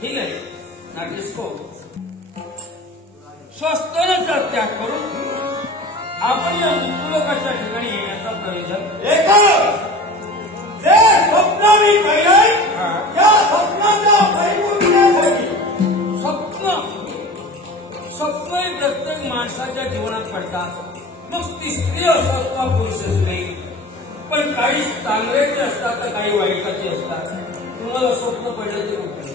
ठीक आहे ना डिस्को स्वस्ताचा त्याग करून आपण या मृत्यूलोकाच्या ठिकाणी येण्याचा प्रयोजन जे स्वप्न मी करेल या स्वप्नाच्या परिपूर्णतेसाठी स्वप्न हे प्रत्येक माणसाच्या जीवनात पडतात. मग ती स्त्री असो किंवा पुरुष असते, पण काही चांगल्याचे असतात तर काही वाईटाचे असतात. तुम्हाला स्वप्न पडलं ते कुठे?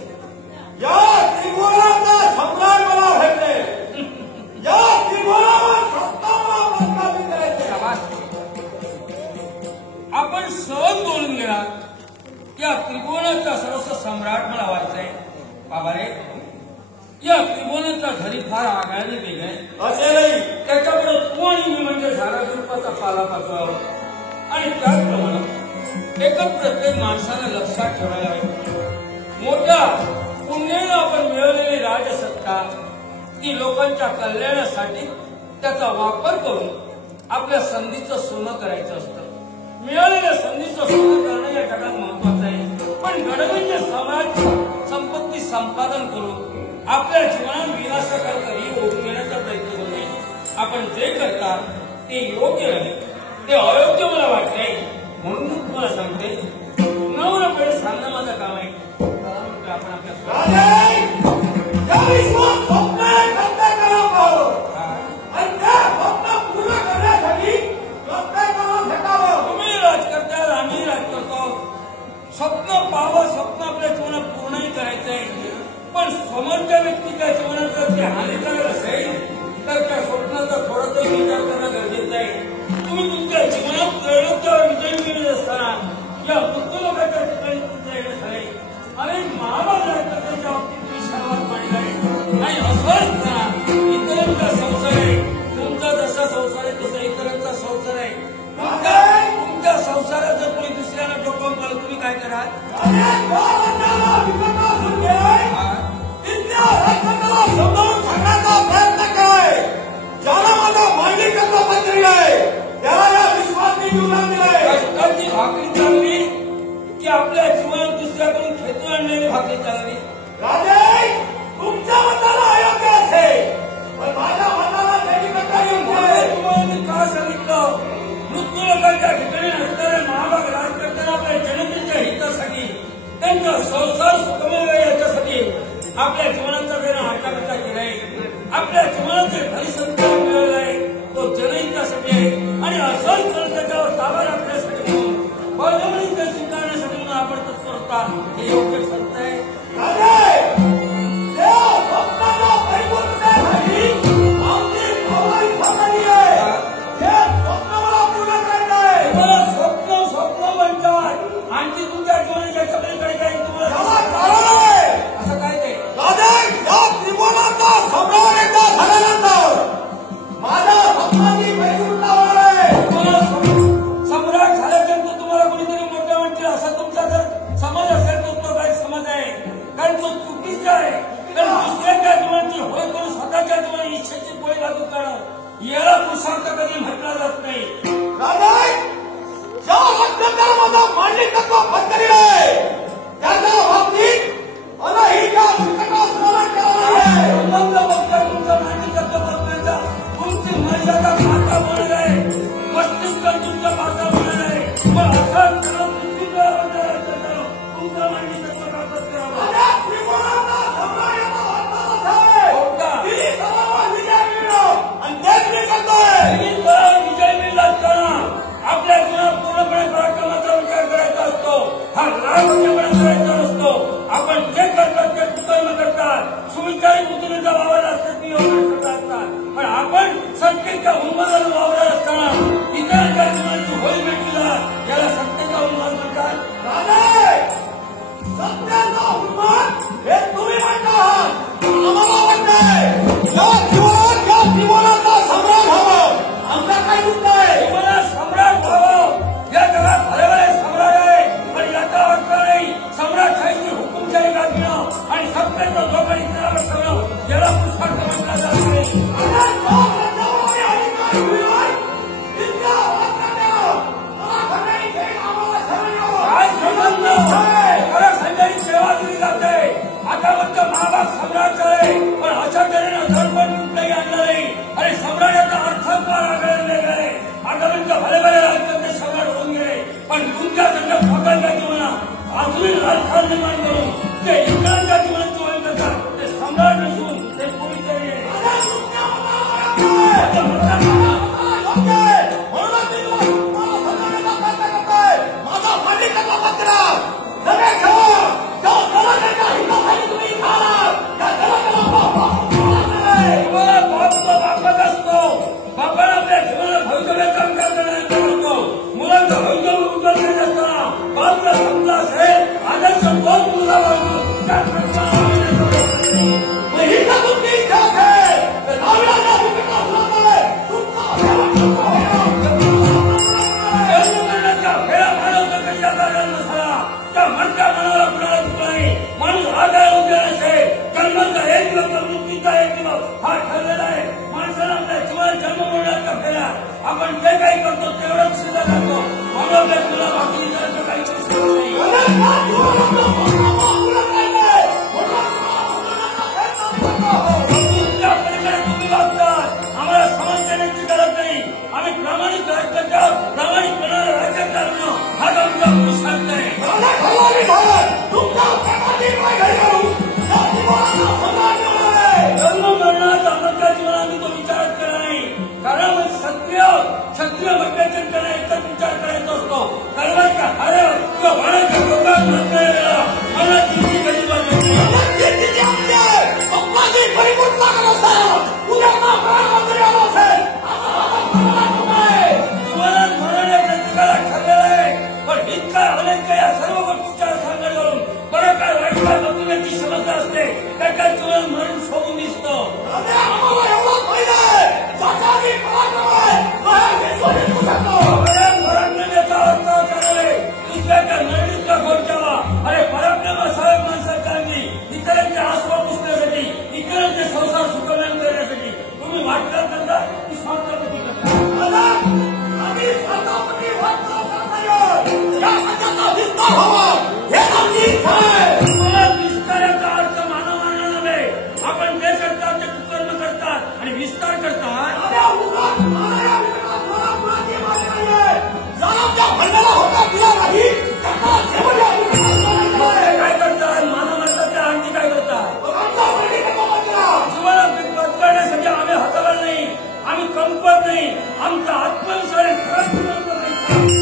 या त्रिभुवनाचा सम्राट मला भेटले. या त्रिभुवनावर स्वप्नाला प्रस्थापित करायचे. आपण सहज बोलून गेला की या त्रिभुवनाचा सर्वस्व सम्राट मला व्हायचंय. बाबा रे, या त्रिभुवनाचा घरी फार आगाने वेगळे असेलही त्याच्याकडे तू आणि मी म्हणजे झाडाझुडपाचा पाला पाचवावा. आणि त्याचप्रमाणे एका प्रत्येक माणसाला लक्षात ठेवायला हवे, मोठ्या पुण्याला आपण मिळवलेली राजसत्ता ती लोकांच्या कल्याणासाठी त्याचा वापर करून आपल्या संधीचं सोनं करायचं असतं. मिळालेल्या संधीचं सोनं करणं या जगात महत्वाचं आहे. पण गडबडीच्या समाज संपत्ती संपादन करून आपल्या जीवनात विनाशाकडे ओढून घेण्याचा प्रयत्न करू नये. आपण जे करता ते योग्य आहे, ते अयोग्य मला वाटते. म्हणून तुम्हाला सांगते, नवरा पहिले सांगणं माझं काम आहे. आपण आपल्या पूर्ण करण्यासाठी तुम्ही राजकर्त्यावर आम्ही राजकर्तो. स्वप्न पाहावं, स्वप्न आपल्या जीवनात पूर्णही करायचंय. पण समोरच्या व्यक्तीच्या जीवनात जर ते हानिकारक असेल तर त्या स्वप्नाचा थोडा तरी विचार करणं गरजेचं आहे. तुम्ही तुमच्या जीवनात प्रयोगावर विजयी मिळत असताना या मृत्यूलोकाच्या ठिकाणी तुमचं येणं झालंय. आणि महाभारताच्या बाबतीत विषयावर मांडलाय. आणि असं असताना इतरांचा संसार आहे. तुमचा जसा संसार आहे तसा इतरांचा संसार आहे. तुमच्या संसारात जर कोणी दुसऱ्याला डोकावून पाहिलं तुम्ही काय कराल? समजावून सांगण्याचा प्रयत्न कराय. ज्याला माझा मालिकत्व पत्रिका आहे त्याला या विश्वास मी जीवनात दिलाय. कष्टाची भाकरी चालली की आपल्या जीवनात दुसऱ्याकडून खेचून आणलेली भाकरी चालली? राजे, तुमच्या मताला अयोग्य असेल, पण माझ्या मताला त्याची कथा योग्य आहे. तुम्हाला मी का सांगितलं? मृत्यूलोकाच्या ठिकाणी असणाऱ्या महाभाग राजकर्त्यांना आपल्या जनतेच्या हितासाठी, त्यांचा संसार सुखमय याच्यासाठी आपल्या जीवनाचा देणं हाताकटा केलाय. आपल्या जीवनाचे हरिसंतान मिळवलं आहे तो जनहितासाठी आहे. आणि असंच त्याच्यावर ताबा राखण्यासाठी म्हणून बळजबरीचं स्वीकारण्यासाठी म्हणून आपण तत्पर होता. हे योग्य ठरत आहे. स्वप्नाला परिपूर्णतेसाठी आमची भावना झालेली आहे. हे स्वप्न मला पूर्ण करायचं आहे. तुम्हाला स्वप्न म्हणतात. आणखी तुमच्या जीवनाच्या सगळीकडे काही तुम्हाला कारण आहे. असं काय ते? या त्रिभुवनाचा सम्राट एकदा झाल्यानंतर माझ्या स्वप्नाची परिपूर्णता होणार आहे. तुम्हाला सम्राट झाल्यानंतर तुम्हाला कोणीतरी मोठं म्हणतील असा तुमचा जर समज असेल तर तो काही समज आहे. कारण तो चुकीचा आहे. कारण दुसऱ्याच्या जीवनाची होय करून स्वतःच्या जीवन इच्छेची पोळी लागू करणं याला पुरुषार्थ कधी म्हटला जात नाही. ज्या राजकर्त्याला माझा मांडलिकत्व पत्करीला आहे त्याच्या बाबतीत अनहिता स्मरण केला आहे. संबंध बघता तुमचं मांडलिकत्व बघण्याचा तुमची मर्यादा माता होणार आहे. मस्तिष्क तुमचं माता होणार आहे. मग असं तुमचं मांडलिकत्व प्राप्त करावं. विजय मिळला असताना आपल्या जीवनात पूर्णपणे पराक्रमाचा विचार करायचा असतो. हा राग आधुनिक राजकारण निर्माण करून ते इतरांच्या जीवनाची वय करतात. ते सम्राट नसून ते कोणीतरी माझा मालिकाचा पत्र नवे ठेवा. जो समाजाच्या हितासाठी तुम्ही खाणार त्या जगाला बापत असतो. बापाला आपल्या जीवनाला भवितव्याचा विचार करण्याचा असतो. मुलांचं भवितव्य उज्ज्वल करत असताना बापला शब्द असेल आदर्श दोन मुला बाजू त्या ही का तुमची इच्छा असेल तर नाविलाचा विकास होतोय. तुमचा फेरा मानवता कशा कारण नसला त्या मनच्या मनाला कुणाला दुखाई माणूस आधार उद्या नसेल. जन्माचा एक दिवस मृत्यूचा एक दिवस हा ठरलेला आहे. माणसाला आपल्या जीवनात जन्म मिळण्याचा फेरा आपण जे काही करतो तेवढंच शिल्लक करतो. म्हणून आपल्या जीवनाला बाकी करायचं काही करू शकत नाही. तुमच्या पलीकडे तुम्ही वागतात. आम्हाला समज देण्याची गरज नाही. आम्ही प्रामाणिक राज्याच्या प्रामाणिकपणाला राज्यात चालवणं हा आमचा पुरुषार्थ आहे. जन्म मरणात आमच्या जीवनात तो विचार केला नाही. कारण क्षत्रिय म्हटल्याचे त्याला एकच विचार करायचा असतो. कर्माच्या हाड्यावर किंवा वाण्याच्या डोक्यावर मारण्याला मनाची ती कधी वाजत नाही. जीवनात मरण या प्रत्येकाला ठरलेलं आहे. पण हित काय अनेक काय या सर्व गोष्टीच्या सांगड घालून बरं काय वाईट काय बघण्याची क्षमता असते. काय काय जीवनात मरण शोधून दिसतं. पराक्रमाचा अर्थ आहे दुसऱ्याच्या नरडीचा घोट द्यावा. अरे पराक्रम असावे माणसाच्या अंगी इतरांचे आसवा पुसण्यासाठी इतरांचे संसार सुखमय करण्यासाठी. तुम्ही वाटचाल करता की स्वार्थापती करता. विस्ताराचा अर्थ मानव मानणार नव्हे. आपण जे करतात ते कुकर्म करतात आणि विस्तार करतात. काय करतात मानव माणसाच्या आणखी काय करतात. जीवनाला करण्यासाठी आम्ही हाताला नाही. आम्ही कमपत नाही. आमचा आत्मविश्वास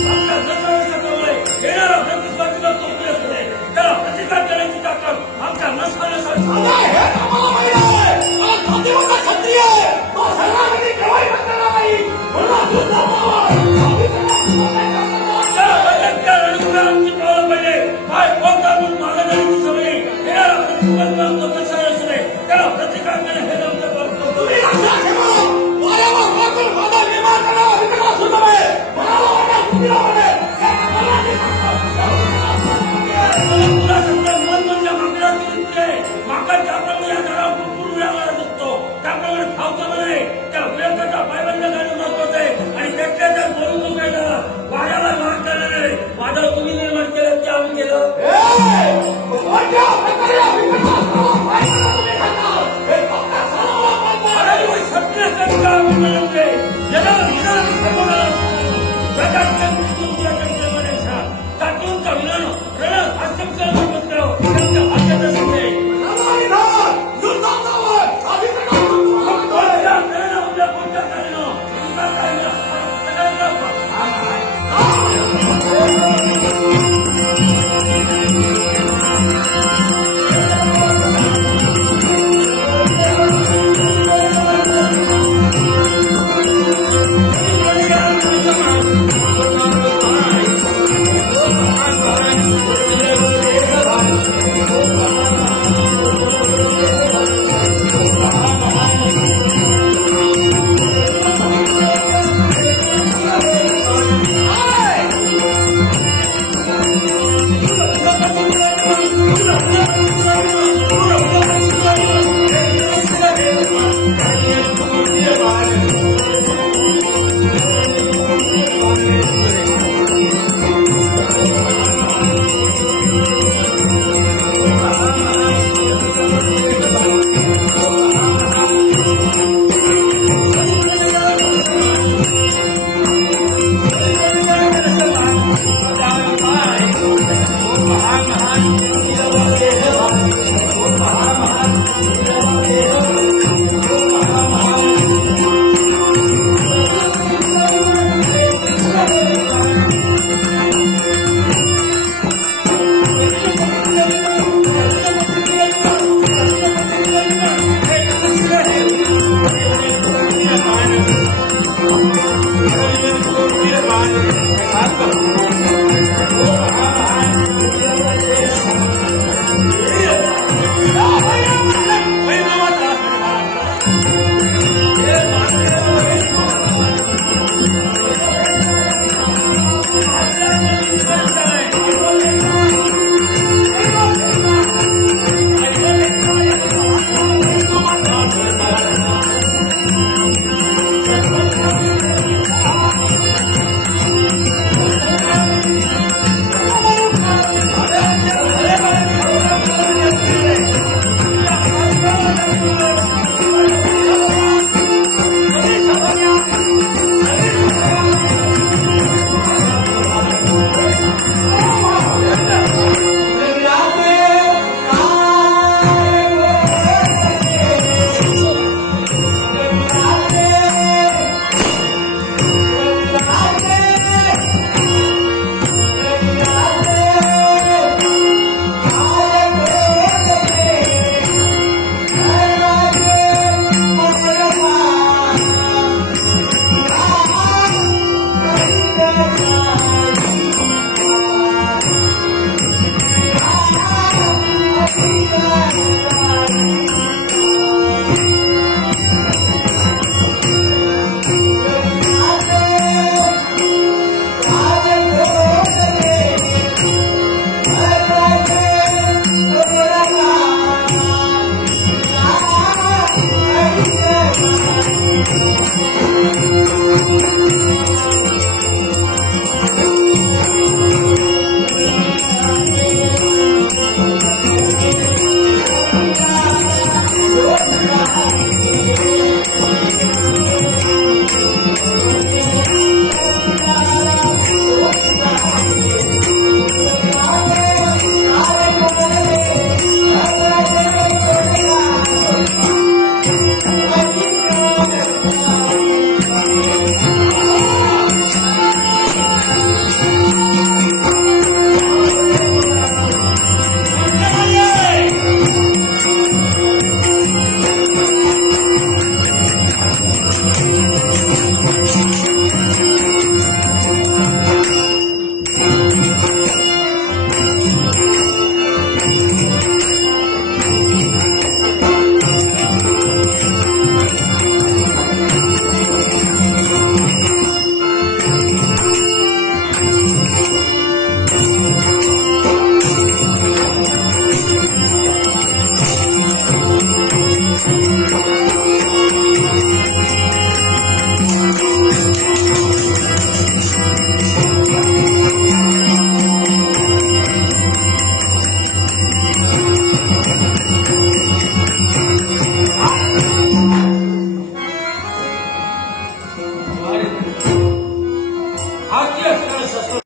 आमच्या नसण्यामुळे येणारा प्रतिस्पर्धीला तो असते. त्याला प्रतिकार करण्याची ताकद आमच्या नसण्यासाठी आमची पावलं पाहिजे. काय कोणता म्हणून मागे जाण्याची सवय येणारा प्रतिस्पर्धा तो कसा असणे त्याला प्रतिकार करणे हे आमच्या मन म्हणजे माका ज्याप्रमाणे या झाडावर कुरकुर मिळाला दिसतो त्याप्रमाणे खावता म्हणे त्या विवेकाचा पायबंद घालणं महत्वाचं आहे. आणि त्याच्या बोलून तो काय झाला वाड्याला मार करणारे वादळ तुम्ही निर्माण केलं ते आम्ही केलं. त्यातूनचा विधान रण हास्यमकर मत करावं त्यांच्या भाग्याचा संदेश उद्या कोणत्या कारण